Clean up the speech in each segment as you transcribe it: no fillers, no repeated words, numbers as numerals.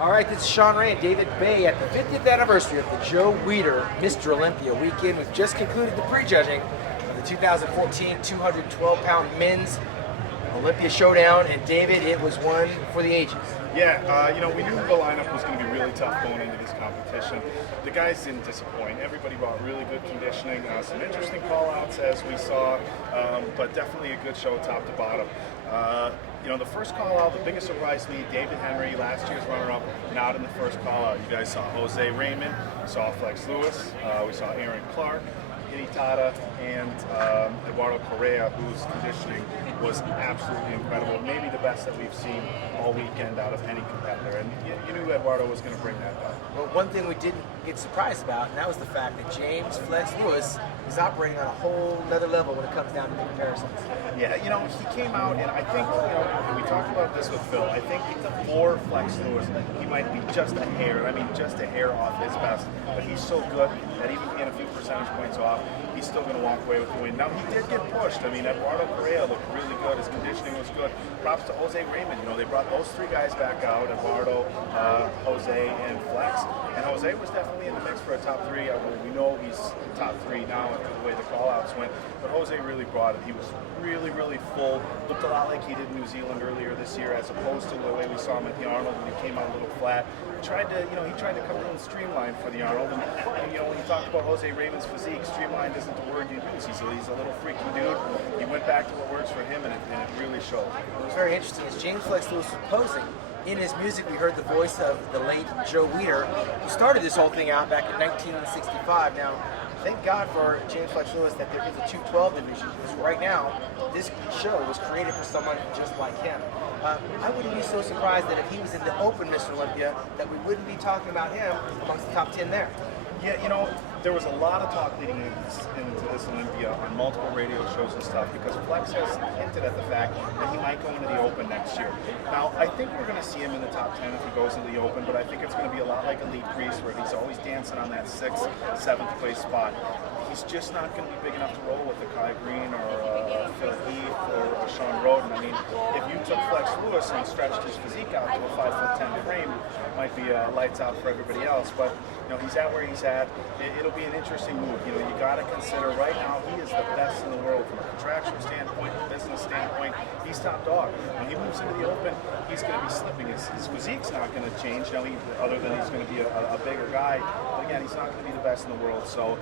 All right, this is Shawn and David Baye at the 50th anniversary of the Joe Weider Mr. Olympia weekend. We've just concluded the prejudging of the 2014 212-pound men's Olympia showdown, and David, it was one for the ages. Yeah, we knew the lineup was going to be really tough going into this competition. The guys didn't disappoint. Everybody brought really good conditioning, some interesting call-outs as we saw, but definitely a good show top to bottom. The first call-out, the biggest surprise to me, David Henry, last year's runner-up, not in the first call-out. You guys saw Jose Raymond, saw Flex Lewis, we saw Aaron Clark, Tada, and Eduardo Correa, whose conditioning was absolutely incredible. Maybe the best that we've seen all weekend out of any competitor. And you knew Eduardo was going to bring that back. Well, one thing we didn't get surprised about, and that was the fact that James Flex Lewis is operating on a whole other level when it comes down to the comparisons. Yeah, he came out, and I think, we talked about this with Phil. I think for Flex Lewis, he might be just a hair, just a hair off his best. But he's so good that even being a few percentage points off, he's still going to walk away with the win. Now, he did get pushed. Eduardo Correa looked really good. His conditioning was good. Props to Jose Raymond. They brought those three guys back out, Eduardo, Jose, and Flex. And Jose was definitely in the mix for a top three. We know he's top three now after the way the call-outs went. But Jose really brought it. He was really, really full. Looked a lot like he did in New Zealand earlier this year, as opposed to the way we saw him at the Arnold when he came out a little flat. He tried to come a little streamlined for the Arnold. And when you talk about Jose Raymond's physique, streamlined isn't the word you use. He's a little freaky dude. He went back to what works for him, and it really showed. What was very interesting is James Flex Lewis was posing. In his music, we heard the voice of the late Joe Weider, who started this whole thing out back in 1965. Now, thank God for James Flex Lewis that there is a 212 division, because right now, this show was created for someone just like him. I wouldn't be so surprised that if he was in the Open Mr. Olympia, that we wouldn't be talking about him amongst the top 10 there. Yeah, there was a lot of talk leading into this Olympia on multiple radio shows and stuff, because Flex has hinted at the fact that he might go into the Open next year. Now, I think we're going to see him in the top 10 if he goes into the Open, but I think it's going to be a lot like Elite Priest, where he's always dancing on that 6th, 7th place spot. He's just not going to be big enough to roll with a Kai Green or Phil Heath or Shawn Roden. If you took Flex Lewis and stretched his physique out to a 5'10" frame, it might be lights out for everybody else. But he's at where he's at. It'll be an interesting move. You got to consider right now he is the best in the world from a contractual standpoint, business standpoint. He's top dog. When he moves into the Open, he's going to be slipping. His physique's not going to change. Other than he's going to be a bigger guy. But again, he's not going to be the best in the world. So,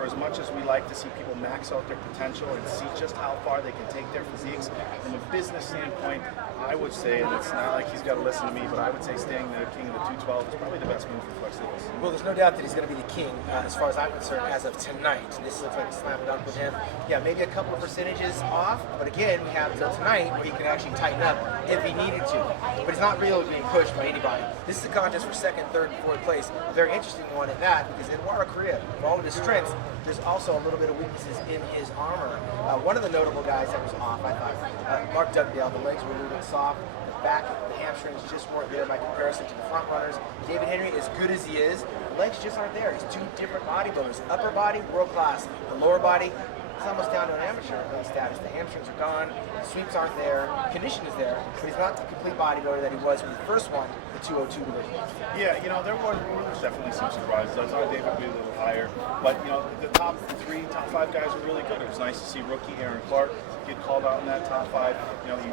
for as much as we like to see people max out their potential and see just how far they can take their physiques, from a business standpoint, I would say, and it's not like he's got to listen to me, but I would say staying the king of the 212 is probably the best move for Flex Lewis. Well, there's no doubt that he's going to be the king, as far as I'm concerned, as of tonight. This looks like a slam dunk with him. Yeah, maybe a couple of percentages off, but again, we have till tonight where he can actually tighten up if he needed to. But he's not really being pushed by anybody. This is a contest for 2nd, 3rd, and 4th place. A very interesting one at that, because Eduardo Correa, for all of his strengths, there's also a little bit of weaknesses in his armor. One of the notable guys that was off, I thought, Mark Dugdale, the legs were a little bit soft. The back, the hamstrings just weren't there by comparison to the front runners. David Henry, as good as he is, the legs just aren't there. He's two different bodybuilders. Upper body, world class. The lower body, it's almost down to an amateur status. The hamstrings are gone, the sweeps aren't there, condition is there, but he's not the complete bodybuilder that he was when he first won the 202 division. Yeah, there was definitely some surprises. I thought David would be a little higher, but the top 5 guys were really good. It was nice to see rookie Aaron Clark get called out in that top 5.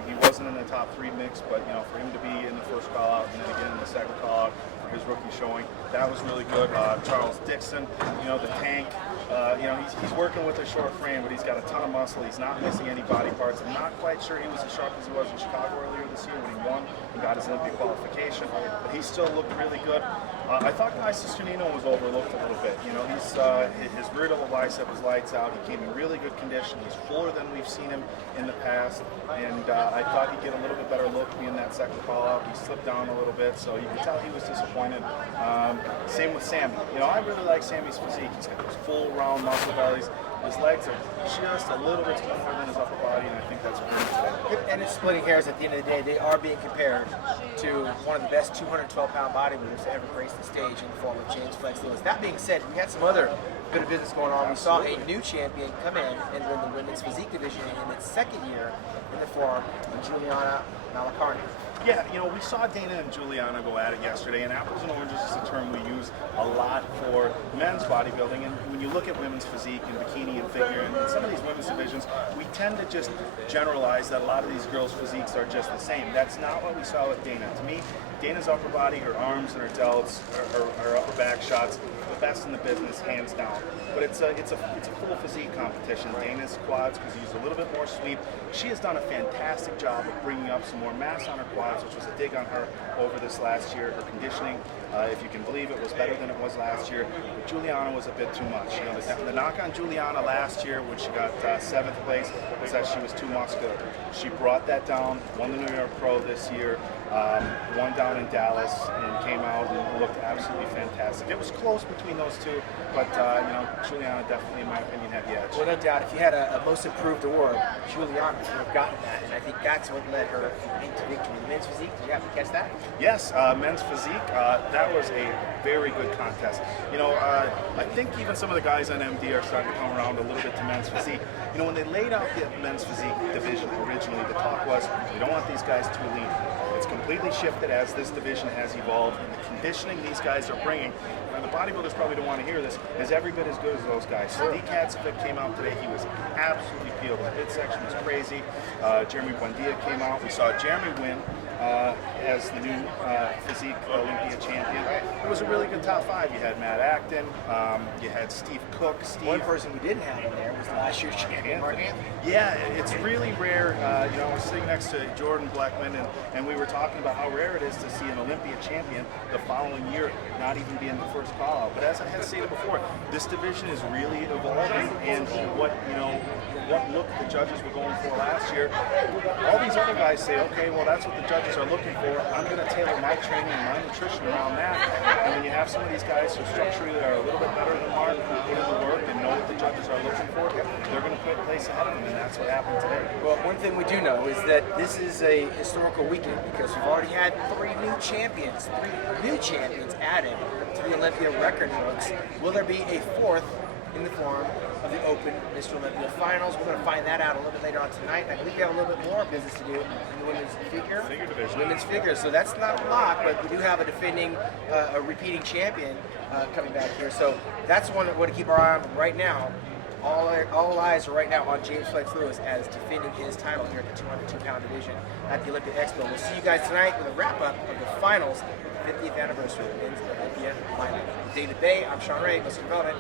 He wasn't in the top 3 mix, but for him to be in the first call out and then again in the second call out for his rookie showing, that was really good. Charles Dixon, the tank. He's working with a short frame, but he's got a ton of muscle. He's not missing any body parts. I'm not quite sure he was as sharp as he was in Chicago earlier this year when he won and got his Olympia qualification, but he still looked really good. I thought Kaiser Stunino was overlooked a little bit. His rear double bicep was lights out. He came in really good condition. He's fuller than we've seen him in the past, and I thought he'd get a little bit better look being that second call out. He slipped down a little bit, so you could tell he was disappointed. Same with Sammy. I really like Sammy's physique. He's got those full round muscle bellies. His legs are just a little bit smaller than his upper body, and I think that's pretty good. And it's splitting hairs at the end of the day. They are being compared to one of the best 212-pound bodybuilders to ever grace the stage in the form of James Flex Lewis. That being said, we had some other bit of business going on. We saw a new champion come in and win the women's physique division in its 2nd year in the form of Juliana Malacarne. Yeah, you know, we saw Dana and Juliana go at it yesterday, and apples and oranges is a term we use a lot for men's bodybuilding. And when you look at women's physique and bikini and figure and some of these women's divisions, we tend to just generalize that a lot of these girls' physiques are just the same. That's not what we saw with Dana. To me, Dana's upper body, her arms and her delts, her upper back shots, the best in the business, hands down. But it's a full physique competition. Dana's quads, because he used a little bit more sweep. She has done a fantastic job of bringing up some more mass on her quads, which was a dig on her over this last year. Her conditioning, if you can believe it, was better than it was last year. But Juliana was a bit too much. You know, the knock on Juliana last year, when she got 7th place, was that she was too muscular. She brought that down, won the New York Pro this year, won down in Dallas, and came out and looked absolutely fantastic. It was close between those two, but you know, Juliana definitely, in my opinion, had the edge. Well, no doubt, if you had a most improved award, Juliana would have gotten that, and I think that's what led her into victory. The men's physique, did you happen to catch that? Yes, men's physique, that was a very good contest. You know, I think even some of the guys on MD are starting to come around a little bit to men's physique. You know, when they laid out the men's physique division originally, the talk was, we don't want these guys too lean. It's completely shifted as this division has evolved, and the conditioning these guys are bringing, and the bodybuilders probably don't want to hear this, is every bit as good as those guys. Sadiq Hadzovic came out today. He was absolutely peeled. The midsection was crazy. Jeremy Buendia came out. We saw Jeremy win as the new physique Olympia champion. It was a really good top 5. You had Matt Acton, you had Steve Cook. One person we didn't have in there was last year's champion, Mark Anthony. Yeah, it's really rare. You know, I was sitting next to Jordan Blackman, and we were talking about how rare it is to see an Olympia champion the following year not even be in the first call out. But as I had stated before, this division is really evolving, and what look the judges were going for last year, all these other guys say, okay, well, that's what the judges are looking for. I'm going to tailor my training and my nutrition around that. And when you have some of these guys who structurally are a little bit better than Mark, who put in the work and know what the judges are looking for, they're going to put place ahead of them, and that's what happened today. Well, one thing we do know is that this is a historical weekend because we've already had 3 new champions added to the Olympia record books. Will there be a 4th in the form of the Open Mr. Olympia Finals? We're going to find that out a little bit later on tonight. And I believe we have a little bit more business to do in the women's figure division. Women's figure. So that's not a lock, but we do have a defending, a repeating champion coming back here. So that's one that we're going to keep our eye on right now. All eyes are right now on James Flex Lewis as defending his title here at the 202-pound division at the Olympia Expo. We'll see you guys tonight with a wrap-up of the finals of the 50th anniversary of the Men's Olympia lineup. With David Baye, I'm Shawn Ray, Mr. Development.